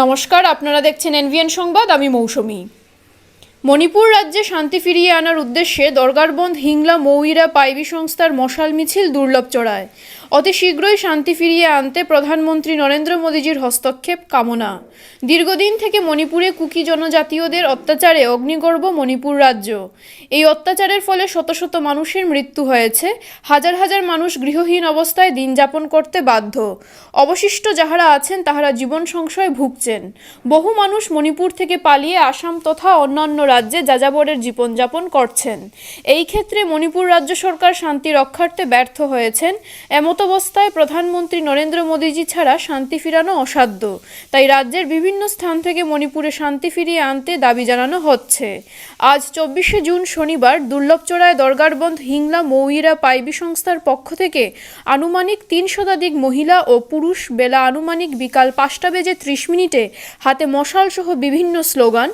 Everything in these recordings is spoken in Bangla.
নমস্কার, আপনারা দেখছেন এনভিএন সংবাদ, আমি মৌসুমী। মণিপুর রাজ্যে শান্তি ফিরিয়ে আনার উদ্দেশ্যে দরগারবন্ধ, হিংলা, মৌইরা পাইবি সংস্থার মশাল মিছিল দুর্লভ চড়ায়। অতি শীঘ্রই শান্তি ফিরিয়ে আনতে প্রধানমন্ত্রী নরেন্দ্র মোদীজির হস্তক্ষেপ কামনা। দীর্ঘদিন থেকে মণিপুরে কুকি জনজাতীয়দের অত্যাচারে অগ্নিগর্ভ মণিপুর রাজ্য। এই অত্যাচারের ফলে শত শত মানুষের মৃত্যু হয়েছে। হাজার হাজার মানুষ গৃহহীন অবস্থায় দিন যাপন করতে বাধ্য। অবশিষ্ট যাহারা আছেন তাহারা জীবন সংশয়ে ভুগছেন। বহু মানুষ মণিপুর থেকে পালিয়ে আসাম তথা অন্যান্য রাজ্যে যাযাবরের জীবনযাপন করছেন। এই ক্ষেত্রে মণিপুর রাজ্য সরকার শান্তি রক্ষার্থে ব্যর্থ হয়েছেন। এমত অবস্থায় প্রধানমন্ত্রী নরেন্দ্র মোদীজি ছাড়া শান্তি ফিরানো অসাধ্য। তাই রাজ্যের বিভিন্ন স্থান থেকে মণিপুরে শান্তি ফিরিয়ে আনতে দাবি জানানো হচ্ছে। আজ চব্বিশে জুন শনিবার দুর্লভচড়ায় দরগারবন্ধ হিংলা মৌইরা পাইবি সংস্থার পক্ষ থেকে আনুমানিক তিন শতাধিক মহিলা ও পুরুষ বেলা আনুমানিক বিকাল পাঁচটা বেজে ত্রিশ মিনিটে হাতে মশাল সহ বিভিন্ন slogan.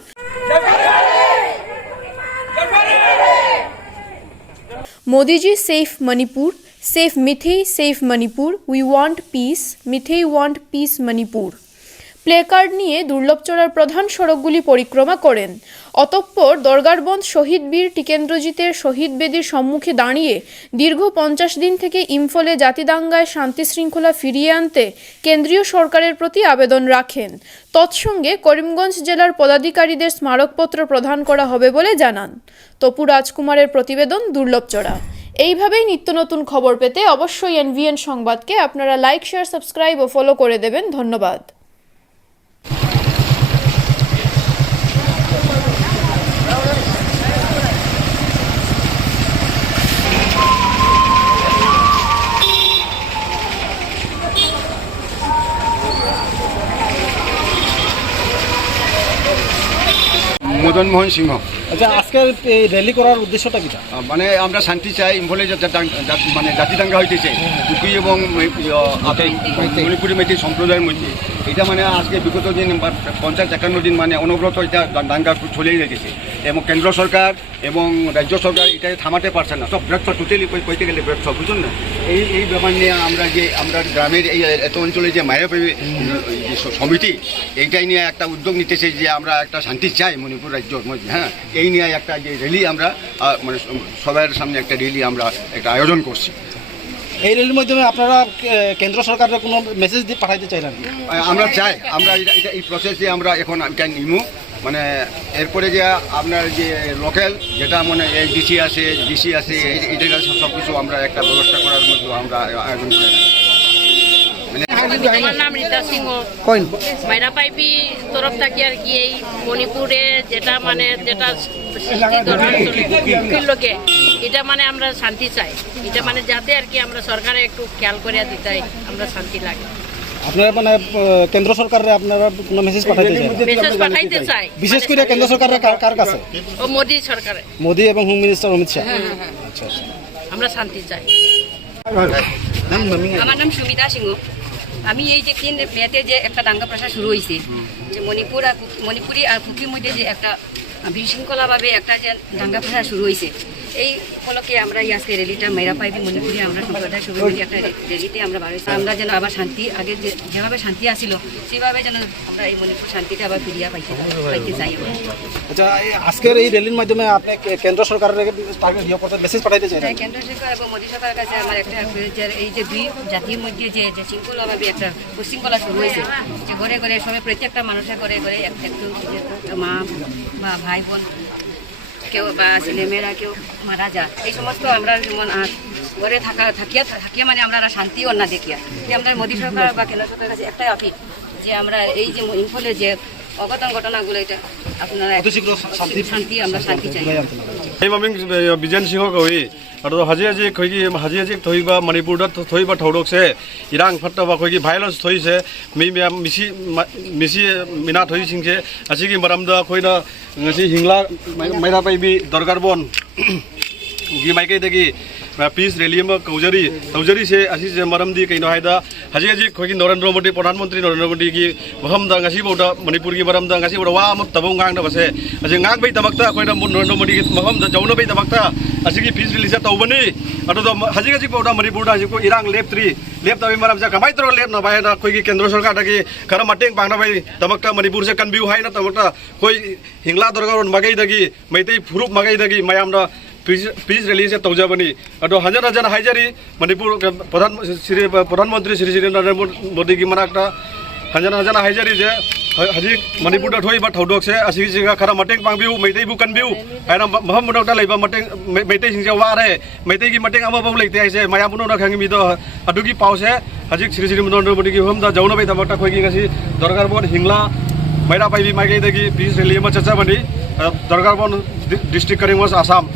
Modiji safe Manipur safe Meitei safe Manipur we want peace Meitei want peace Manipur placard নিয়ে দুর্লভচড়ার প্রধান সড়কগুলি পরিক্রমা করেন। অতঃপর দরগারবন্ধ শহীদ বীর টিকেন্দ্রজিতের শহীদ বেদির সম্মুখে দাঁড়িয়ে দীর্ঘ পঞ্চাশ দিন থেকে ইম্ফলে জাতিদাঙ্গায় শান্তি শৃঙ্খলা ফিরিয়ে আনতে কেন্দ্রীয় সরকারের প্রতি আবেদন রাখেন। তৎসঙ্গে করিমগঞ্জ জেলার পদাধিকারীদের স্মারকপত্র প্রদান করা হবে বলে জানান। তপু রাজকুমারের প্রতিবেদন দুর্লভচড়া এইভাবেই নিত্য নতুন খবর পেতে অবশ্যই এনভিএন সংবাদকে আপনারা লাইক শেয়ার সাবস্ক্রাইব ও ফলো করে দেবেন। ধন্যবাদ। মদন মোহন সিংহ। আচ্ছা আজকের এই র্যালি করার উদ্দেশ্যটা কি? মানে আমরা শান্তি চাই, ইম্ফলে মানে জাতি দাঙ্গা হইতেছে কুকি এবং মণিপুরি মেথি সম্প্রদায়ের মধ্যে। এটা মানে আজকে বিগত দিন পঞ্চাশ একান্ন দিন মানে অনবরত এটা দাঙ্গা চলেই রেখেছে। এবং কেন্দ্র সরকার এবং রাজ্য সরকার এটা থামাতে পারছে না। সব ব্যর্থ টোটালি কইতে গেলে ব্যর্থ বুঝুন না? এই এই ব্যাপার নিয়ে আমরা যে, আমরা গ্রামের এই, এত অঞ্চলে যে মায়াপী সমিতি, এইটাই নিয়ে একটা উদ্যোগ নিতেছে যে আমরা একটা শান্তি চাই মণিপুর রাজ্যের মধ্যে হ্যাঁ? এই নিয়ে একটা যে র্যালি আমরা মানে সবার সামনে একটা র্যালি আমরা একটা আয়োজন করছি। এই র্যালির মাধ্যমে আপনারা কেন্দ্র সরকারের কোনো মেসেজ দিয়ে পাঠাইতে চাইলেন আমরা চাই আমরা এটা এই প্রসেস আমরা এখন এটা নিমু? মানে এরপরে যে আপনার যে লোকাল যেটা মানে এই ডিসি আছে ডিসি আছে এটা সব কিছু আমরা একটা ব্যবস্থা করার মধ্যে আমরা আয়োজন করে। আমার নাম রীতা সিংহ। কইন। মাইরা পাইপি তরফ থাকি আর কি এই মণিপুরে যেটা মানে যেটা লোকে এটা মানে আমরা শান্তি চাই। এটা মানে যাতে আর কি আমরা সরকারে একটু খেয়াল করিয়া দিতে আমরা শান্তি লাগে। আপনারা মানে কেন্দ্র সরকারের আপনারা কোনো মেসেজ পাঠাইতে চাইলেন মেসেজ পাঠাইতে চাই বিশেষ করে কেন্দ্র সরকারের কার- কার কাছে? ও মোদি সরকারে। মোদী এবং হোম মিনিস্টার অমিত শাহ। আচ্ছা আচ্ছা। আমরা শান্তি চাই। আমার নাম সুমিতা সিংহ। আমি এই যে তিন মেয়েতে যে একটা দাঙ্গা প্রসার শুরু হয়েছে যে মণিপুর আর মণিপুরি আর কুকির মধ্যে যে একটা বিশৃঙ্খলাভাবে একটা যে দাঙ্গা প্রসার শুরু হয়েছে এই উপলক্ষে আমরা এই আজকে র্যালিটা মেয়েরা পাইবি মণিপুরে আমরা সম্প্রদায় করি একটা র্যালি- র্যালিতে আমরা বার আমরা যেন আবার শান্তি আগে যেভাবে শান্তি আসিল সেভাবে যেন আমরা এই মণিপুর শান্তিটা আবার ফিরিয়া পাইতে পাইতে চাই আচ্ছা এই আজকের এই র্যালির মাধ্যমে আপনি কেন্দ্র সরকারের মেসেজ পাঠাইতে চাইলেন? হ্যাঁ, কেন্দ্র সরকার এবং মোদী সরকারের কাছে আমার একটা এই যে দুই জাতির মধ্যে যে যে শৃঙ্খলাভাবে একটা উশৃঙ্খলা শুরু হয়েছে যে ঘরে ঘরে সবাই প্রত্যেকটা মানুষের ঘরে ঘরে একটু একটু মা বা ভাই বোন কেউ বা ছেলেমেয়েরা কেউ মারা যায়। এই সমস্ত আমরা যেমন ঘরে থাকা, থাকিয়া থাকিয়া মানে আমরা শান্তি না দেখিয়া। যে আমরা মোদী সরকার বা কেন্দ্র সরকারের কাছে একটাই আপিল, যে আমরা এই যে ইনফলে যে অঘটন ঘটনাগুলো এটা আপনারা অতি শীঘ্র শান্তি শান্তি আমরা শান্তি চাই। বিজেন সিংহ কই আৰু হাজি হাজি খৈকি হাজি হাজি থৈবা মণিপুৰত থৈবা থৌৰকছে ইৰাং ফাট্টাবা খৈকি ভাইলেন্স থৈছে মি মিয়াম মিছি মিছি মিনা থৈছিংছে আছিকি মাৰামদা খৈনা पीस रैली कौजरी कौजरी से मरमदी कहीं है हजे हजे अखोगी नरेंद्र मोदी, प्रधानमंत्री नरेंद्र मोदी की वहम दासीबोदा मणिपुर की मरम दासीबोदा तब गांगनबसे अजे गांगबई तबक अखोई नरेंद्र मोदी की महम जौनबई तबक असी पीस रैली से तौबनी हजी हजी पौदा मणिपुर हजी इरांग लेप्त्री लेप्तबी मरम से, कमाई तरह लेपना है की केंद्र सरकार की कर मटे पांगनबई तबक मणिपुर से कनबी है तबक अखोई हिंगला दरगा मगई मैत फुरुप मगई मैं पीस पिस रेली तौजाबनी अदो हजन हजन हाइजारी मणिपुर प्रधान श्री प्रधानमंत्री श्री श्री नरेंद्र मोदी की मनाकता हजन हजन हाइजारी से हजिक मणिपुर थोई बा से खरा जिगा पा भी पांगबिउ मेते बु कनबिउ आइना महम मुनोकता लेबा मटेंग मेते सिंजा वारे मेते की मटेंग अब बौ लेते हैं मैं बुनोना खांगि मिदो अदुगी पाउसे हजिक श्री श्री नरेंद्र मोदी की हम दा जौनो बेता मटा दरगार बोन हिंगला मैरा पाई माइगे पीस रैली रेली चचा बनी दरगार बन डिस्ट्रिक्ट करिंग आसाम